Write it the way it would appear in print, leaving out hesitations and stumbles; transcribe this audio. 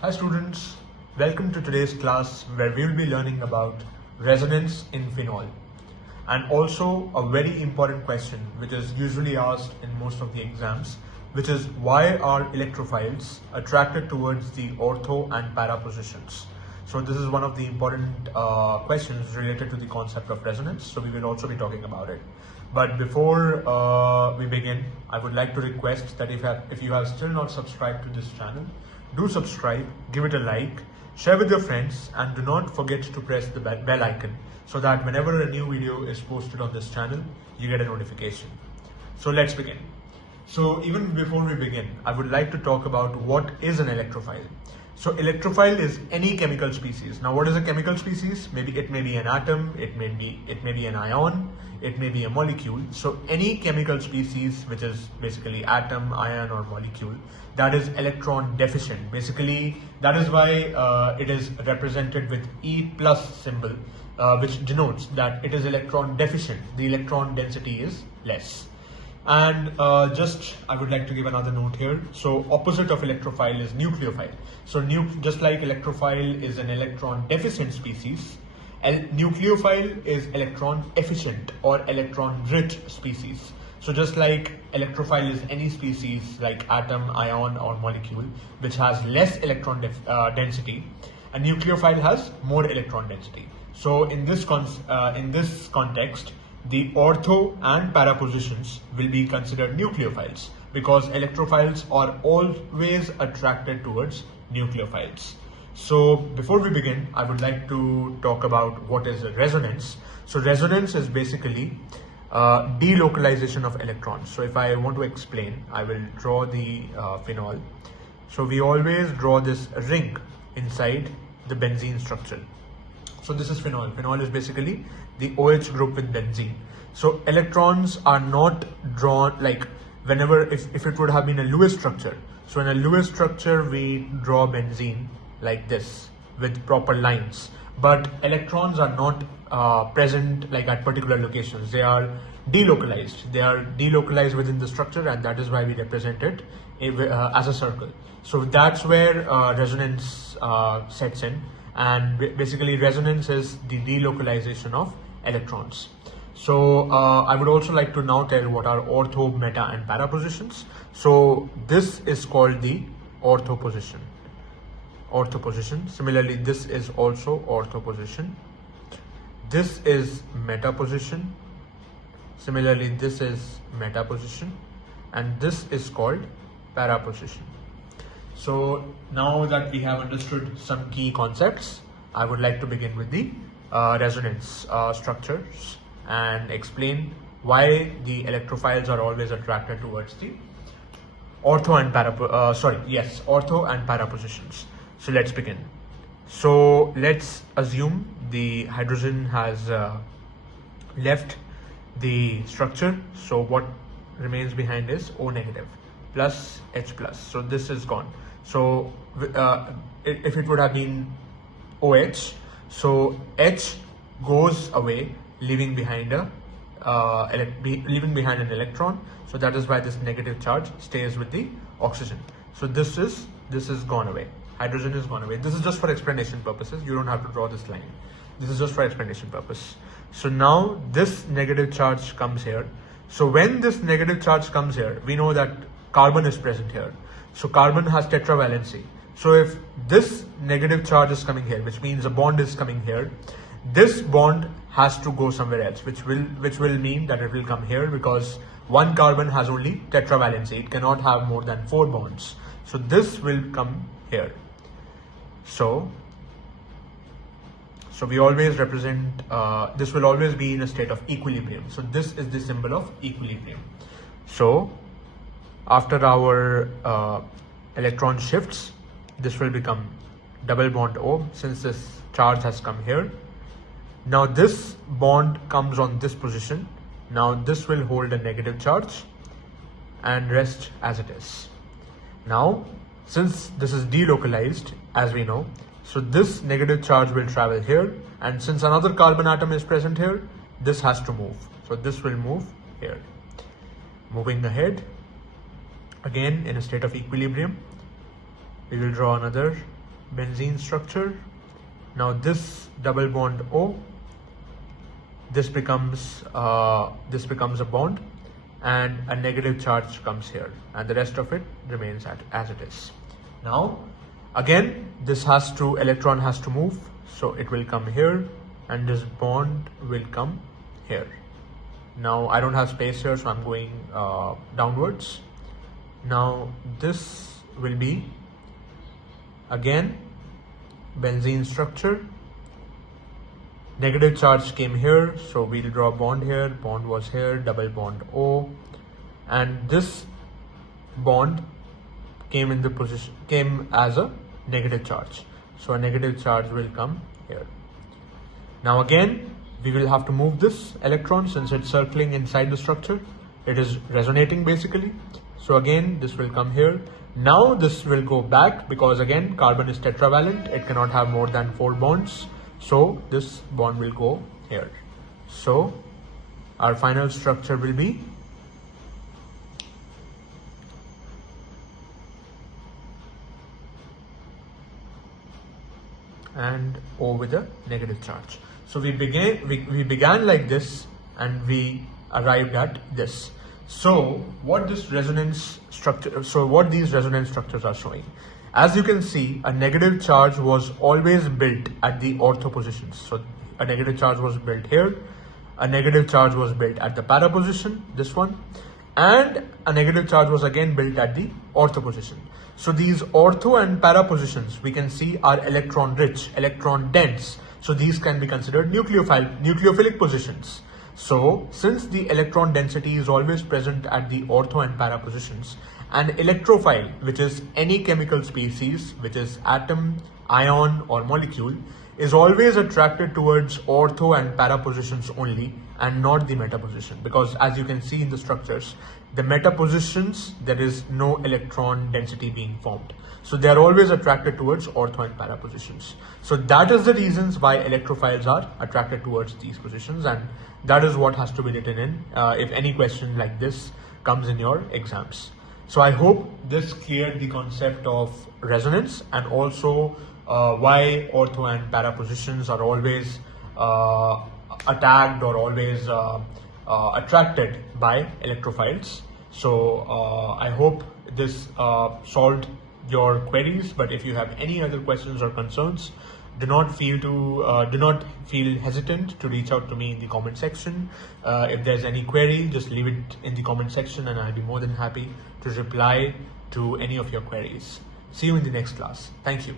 Hi students, welcome to today's class where we will be learning about resonance in phenol and also a very important question which is usually asked in most of the exams, which is why are electrophiles attracted towards the ortho and para positions. So this is one of the important questions related to the concept of resonance, so we will also be talking about it. But before we begin, I would like to request that if you have still not subscribed to this channel, do subscribe, give it a like, share with your friends, and do not forget to press the bell icon so that whenever a new video is posted on this channel, you get a notification. So let's begin. So even before we begin, I would like to talk about what is an electrophile. So electrophile is any chemical species. Now what is a chemical species? Maybe it may be an atom, it may be an ion, it may be a molecule. So any chemical species which is basically atom, ion or molecule that is electron deficient. Basically that is why it is represented with E plus symbol, which denotes that it is electron deficient. The electron density is less. And I would like to give another note here. So opposite of electrophile is nucleophile. So just like electrophile is an electron deficient species, nucleophile is electron efficient or electron rich species. So just like electrophile is any species like atom, ion or molecule which has less electron density, and nucleophile has more electron density. So in this context, the ortho and para positions will be considered nucleophiles because electrophiles are always attracted towards nucleophiles. So before we begin, I would like to talk about what is resonance. So resonance is basically delocalization of electrons. So if I want to explain, I will draw the phenol. So we always draw this ring inside the benzene structure. So this is phenol. Phenol is basically the OH group with benzene. So electrons are not drawn like if it would have been a Lewis structure. So in a Lewis structure, we draw benzene like this with proper lines. But electrons are not present like at particular locations. They are delocalized. They are delocalized within the structure, and that is why we represent it as a circle. So that's where resonance sets in. And basically resonance is the delocalization of electrons. So I would also like to now tell what are ortho, meta and para positions. So this is called the ortho position. Ortho position. Similarly, this is also ortho position. This is meta position. Similarly, this is meta position. And this is called para position. So now that we have understood some key concepts, I would like to begin with the resonance structures and explain why the electrophiles are always attracted towards the ortho and para positions. So let's begin. So let's assume the hydrogen has left the structure. So what remains behind is O negative plus H plus. So this is gone. So if it would have been OH, so H goes away, leaving behind an electron. So that is why this negative charge stays with the oxygen. So this is gone away. Hydrogen is gone away. This is just for explanation purposes. You don't have to draw this line. This is just for explanation purpose. So now this negative charge comes here. So when this negative charge comes here, we know that carbon is present here. So carbon has tetravalency. So if this negative charge is coming here, which means a bond is coming here, this bond has to go somewhere else, which will mean that it will come here because one carbon has only tetravalency. It cannot have more than 4 bonds. So this will come here. So we always represent, this will always be in a state of equilibrium. So this is the symbol of equilibrium. So after our electron shifts, this will become double bond O since this charge has come here. Now this bond comes on this position. Now this will hold a negative charge and rest as it is. Now since this is delocalized, as we know, so this negative charge will travel here, and since another carbon atom is present here, this has to move. So this will move here. Moving ahead, again in a state of equilibrium, we will draw another benzene structure. Now this double bond O, this becomes a bond, and a negative charge comes here, and the rest of it remains as it is. Now again, this electron has to move, so it will come here, and this bond will come here. Now I don't have space here, so I'm going downwards. Now this will be again benzene structure. Negative charge came here, so we'll draw a bond here. Bond was here, double bond O, and this bond came as a negative charge. So a negative charge will come here. Now again, we will have to move this electron since it's circling inside the structure. It is resonating basically. So again, this will come here. Now this will go back because again, carbon is tetravalent. It cannot have more than 4 bonds. So this bond will go here. So our final structure will be and O with a negative charge. So we began like this and we arrived at this. So what these resonance structures are showing. As you can see, a negative charge was always built at the ortho positions. So a negative charge was built here, a negative charge was built at the para position, this one, and a negative charge was again built at the ortho position. So these ortho and para positions we can see are electron rich, electron dense. So these can be considered nucleophilic positions. So since the electron density is always present at the ortho and para positions, an electrophile, which is any chemical species, which is atom, ion or molecule, is always attracted towards ortho and para positions only and not the meta position, because as you can see in the structures, the meta positions, there is no electron density being formed. So they are always attracted towards ortho and para positions. So that is the reasons why electrophiles are attracted towards these positions, and that is what has to be written in if any question like this comes in your exams. So I hope this cleared the concept of resonance and also why ortho and para positions are always attacked or always attracted by electrophiles. So I hope this solved your queries, but if you have any other questions or concerns, do not feel hesitant to reach out to me in the comment section. If there's any query, just leave it in the comment section and I'll be more than happy to reply to any of your queries. See you in the next class. Thank you.